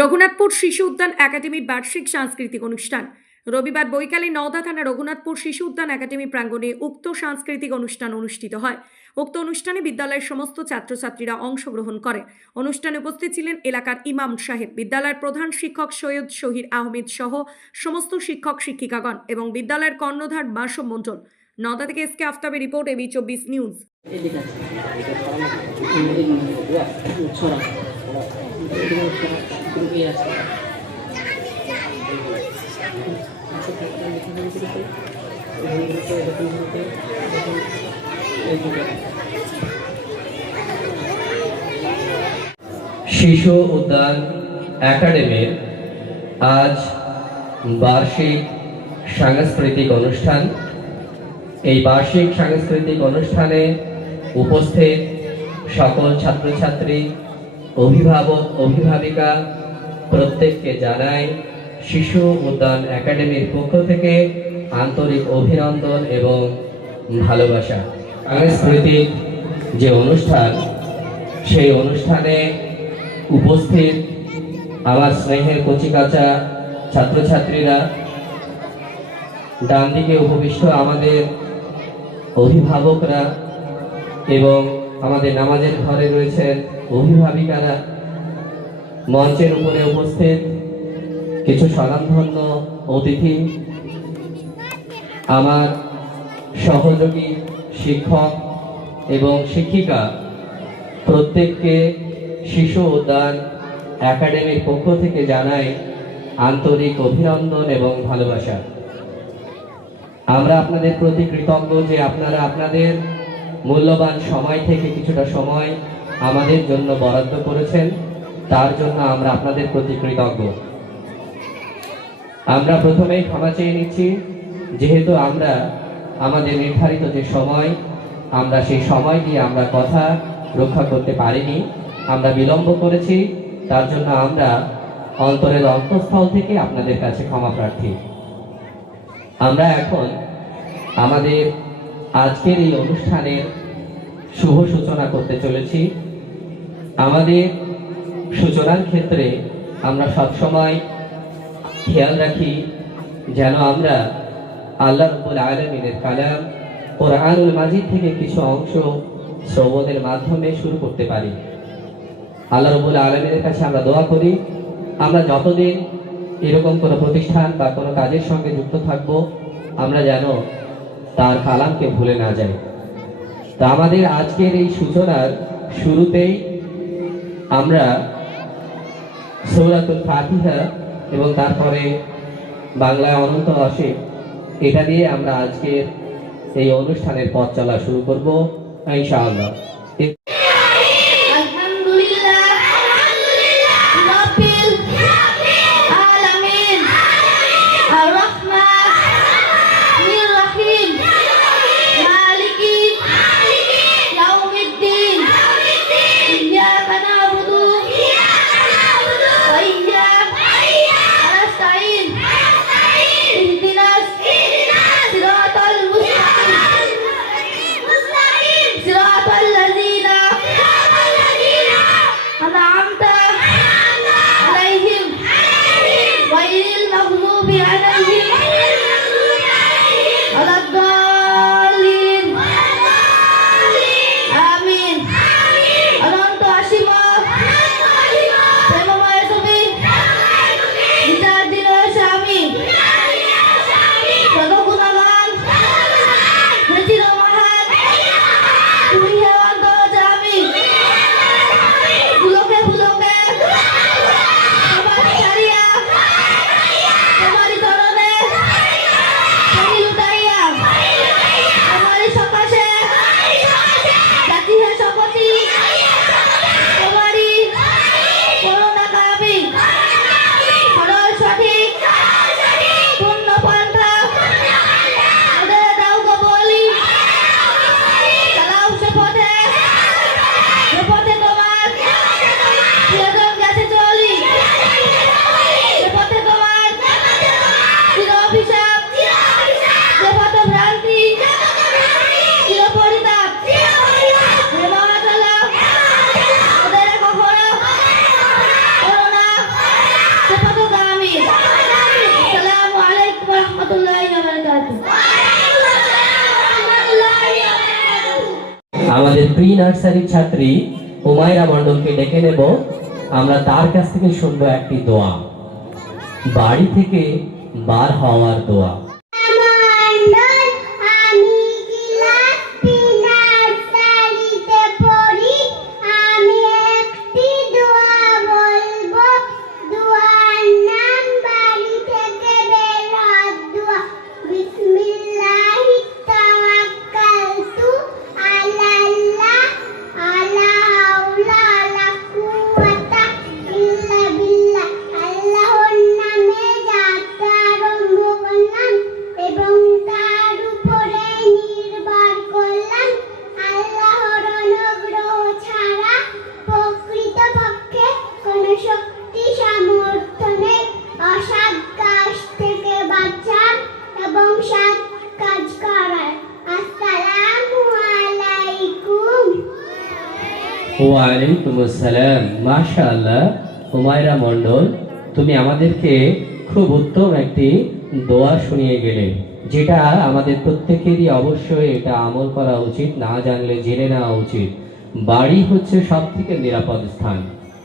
রঘুনাথপুর শিশু উদ্যান একাডেমির বার্ষিক সাংস্কৃতিক অনুষ্ঠান। রবিবার বৈকালে নওদা থানা রঘুনাথপুর শিশু উদ্যান একাডেমি প্রাঙ্গণে উক্ত সাংস্কৃতিক অনুষ্ঠান অনুষ্ঠিত হয়। উক্ত অনুষ্ঠানে বিদ্যালয়ের সমস্ত ছাত্রছাত্রীরা অংশগ্রহণ করে। অনুষ্ঠানে উপস্থিত ছিলেন এলাকার ইমাম সাহেব, বিদ্যালয়ের প্রধান শিক্ষক সৈয়দ শহীদ আহমেদ সহ সমস্ত শিক্ষক শিক্ষিকাগণ এবং বিদ্যালয়ের কর্ণধার বাসব মণ্ডল। নওদা থেকে এসকে আফতাবের রিপোর্ট এবি চব্বিশ নিউজ। শিশু উদ্যান একাডেমির আজ বার্ষিক সাংস্কৃতিক অনুষ্ঠান। এই বার্ষিক সাংস্কৃতিক অনুষ্ঠানে উপস্থিত সকল ছাত্রছাত্রী, অভিভাবক, অভিভাবিকা প্রত্যেককে জানাই শিশু উদ্যান একাডেমির পক্ষ থেকে আন্তরিক অভিনন্দন এবং ভালোবাসা। সাংস্কৃতিক যে অনুষ্ঠান, সেই অনুষ্ঠানে উপস্থিত আমার স্নেহের কচিকাচা ছাত্রছাত্রীরা ডান দিকে উপবিষ্ট আমাদের অভিভাবকরা এবং আমাদের নামাজের ঘরে রয়েছেন অভিভাবিকারা মঞ্চের উপরে উপস্থিত কিছু স্বনামধন্য অতিথি, আমার সহযোগী শিক্ষক এবং শিক্ষিকা, প্রত্যেককে শিশু উদ্যান একাডেমির পক্ষ থেকে জানাই আন্তরিক অভিনন্দন এবং ভালোবাসা। আমরা আপনাদের প্রতি কৃতজ্ঞ যে আপনারা আপনাদের মূল্যবান সময় থেকে কিছুটা সময় আমাদের জন্য বরাদ্দ করেছেন। তার জন্য আমরা আপনাদের প্রতি কৃতজ্ঞ। আমরা প্রথমেই ক্ষমা চেয়ে নিচ্ছি, যেহেতু আমরা আমাদের নির্ধারিত যে সময়, আমরা সেই সময় দিয়ে আমরা কথা রক্ষা করতে পারিনি, আমরা বিলম্ব করেছি, তার জন্য আমরা অন্তরের অন্তঃস্থল থেকে আপনাদের কাছে ক্ষমা প্রার্থী। আমরা এখন আমাদের আজকের এই অনুষ্ঠানের শুভ সূচনা করতে চলেছি। আমাদের সূচনার ক্ষেত্রে আমরা সবসময় খেয়াল রাখি যেন আমরা আল্লাহ রব্বুল আলমিনের কালাম কোরআনুল মাজিদ থেকে কিছু অংশ শ্রবণের মাধ্যমে শুরু করতে পারি। আল্লাহ রবুল আলমীর কাছে আমরা দোয়া করি, আমরা যতদিন এরকম কোনো প্রতিষ্ঠান বা কোনো কাজের সঙ্গে যুক্ত থাকব, আমরা যেন তার কালামকে ভুলে না যাই। তা আমাদের আজকের এই সূচনার শুরুতেই আমরা সৌরাতুল ফাতিহা এবং তারপরে বাংলায় অনন্ত আসে এটা দিয়ে আমরা আজকের এই অনুষ্ঠানের পথ চলা শুরু করব, ইনশাআল্লাহ। আমাদের প্রি নার্সারির ছাত্রী উমাইরা মণ্ডলকে ডেকে নেব। আমরা তার কাছ থেকে শুনব একটি দোয়া। বাড়ি থেকে বার হওয়ার দোয়া। ওয়ালাইকুম আসসালাম। মাশাআল্লাহ, হুমায়রা মণ্ডল, তুমি আমাদেরকে খুব উত্তম একটি দোয়া শুনিয়ে গেলে, যেটা আমাদের প্রত্যেকেরই অবশ্যই এটা আমল করা উচিত, না জানলে জেনে নেওয়া উচিত। বাড়ি হচ্ছে সব থেকে নিরাপদ স্থান।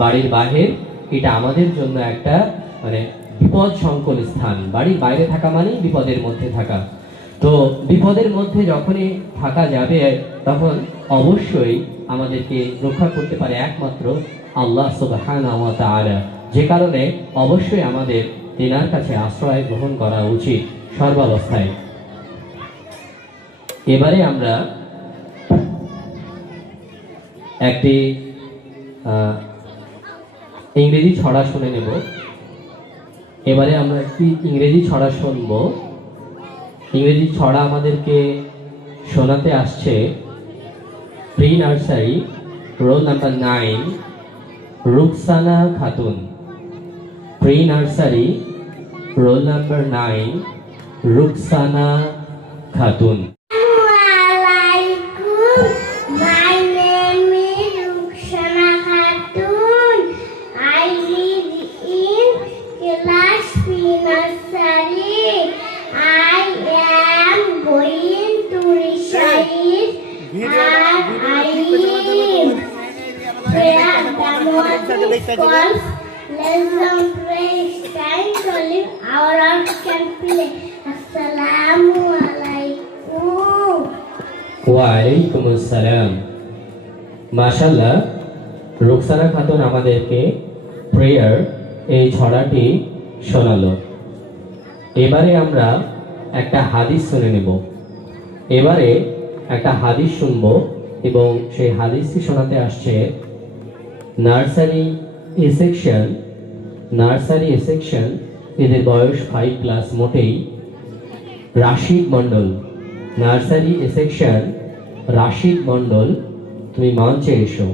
বাড়ির বাহির এটা আমাদের জন্য একটা মানে বিপদ সংকুল স্থান। বাড়ির বাইরে থাকা মানেই বিপদের মধ্যে থাকা। তো বিপদের মধ্যে যখনই থাকা যাবে, তখন অবশ্যই আমাদেরকে রক্ষা করতে পারে একমাত্র আল্লাহ তাআলা। যে কারণে অবশ্যই আমাদের তেনার কাছে আশ্রয় গ্রহণ করা উচিত সর্বাবস্থায়। এবারে আমরা একটি ইংরেজি ছড়া শুনে নেব। এবারে আমরা একটি ইংরেজি ছড়া শুনব। ইংরেজি ছড়া আমাদেরকে শোনাতে আসছে pre nursery roll number nine, Ruksana Khatun. Pre nursery roll number nine, Ruksana Khatun. মাশাল্লাহ রুকসানা খাতুন আমাদেরকে প্রেয়ার এই ছড়াটি শোনালো এবারে আমরা একটা হাদিস শুনে নেব এবারে একটা হাদিস শুনব এবং সেই হাদিসটি শোনাতে আসছে, nursery A section nursery A section এদের বয়স ফাইভ প্লাস মোটেই, Rashid Mondal, nursery A section Rashid Mondal, তুমি মঞ্চে এসো।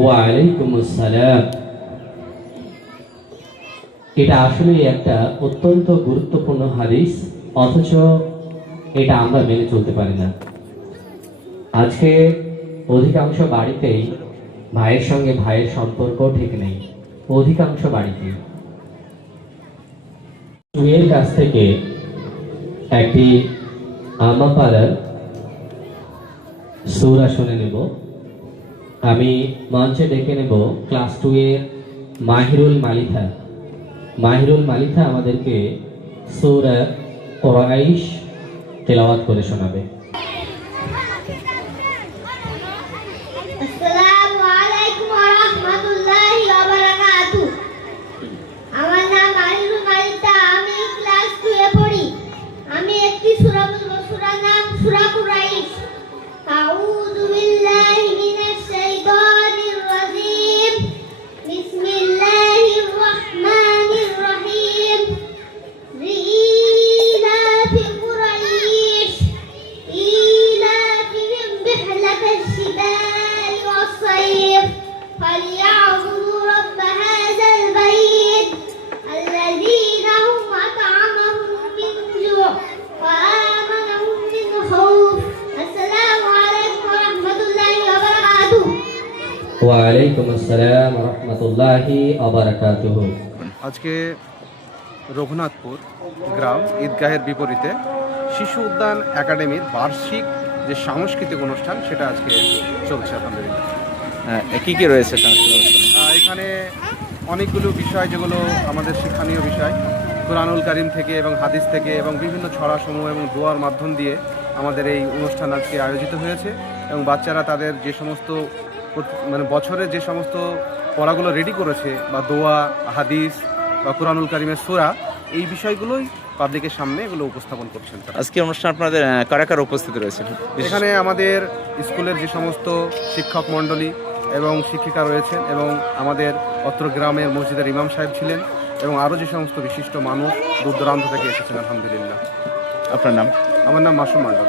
ওয়ালাইকুম আসসালাম। এটা আসলে একটা অত্যন্ত গুরুত্বপূর্ণ হাদিস, অথচ এটা আমরা মেনে চলতে পারি না। আজকে অধিকাংশ বাড়িতেই ভাইয়ের সঙ্গে ভাইয়ের সম্পর্ক ঠিক নেই, অধিকাংশ বাড়িতেই এর কাছ থেকে একটি আমাপাড়ার সৌরা শুনে নেব। আমি মঞ্চে ডেকে নেব ক্লাস টু এর মাহিরুল মালিথা। মাহিরুল মালিথা আমাদেরকে সৌরা কোরআইশ তেলাওয়াত করে শোনাবে। ওয়ালাইকুম আসসালাম রহমতুল্লাহি আবরাকাতুহু আজকে রঘুনাথপুর গ্রাম ঈদগাহের বিপরীতে শিশু উদ্যান একাডেমির বার্ষিক যে সাংস্কৃতিক অনুষ্ঠান সেটা আজকে চলছে আলহামদুলিল্লাহ। হ্যাঁ, কি কি রয়েছে এখানে অনেকগুলো বিষয় যেগুলো আমাদের শিক্ষণীয় বিষয় কোরআনুল কারিম থেকে এবং হাদিস থেকে এবং বিভিন্ন ছড়াসমূহ এবং দোয়ার মাধ্যম দিয়ে আমাদের এই অনুষ্ঠান আজকে আয়োজিত হয়েছে এবং বাচ্চারা তাদের যে সমস্ত মানে বছরে যে সমস্ত পড়াগুলো রেডি করেছে বা দোয়া হাদিস বা কোরআনুল কারিমের সুরা এই বিষয়গুলোই পাবলিকের সামনে এগুলো উপস্থাপন করছেন আজকে অনুষ্ঠান আপনাদের কারা কারা উপস্থিত রয়েছে? এখানে আমাদের স্কুলের যে সমস্ত শিক্ষক মণ্ডলী এবং শিক্ষিকা রয়েছেন এবং আমাদের অত্র গ্রামের মসজিদের ইমাম সাহেব ছিলেন এবং আরও যে সমস্ত বিশিষ্ট মানুষ দূর দূরান্ত থেকে এসেছেন আলহামদুলিল্লাহ। আপনার নাম? আমার নাম মাসুম মণ্ডল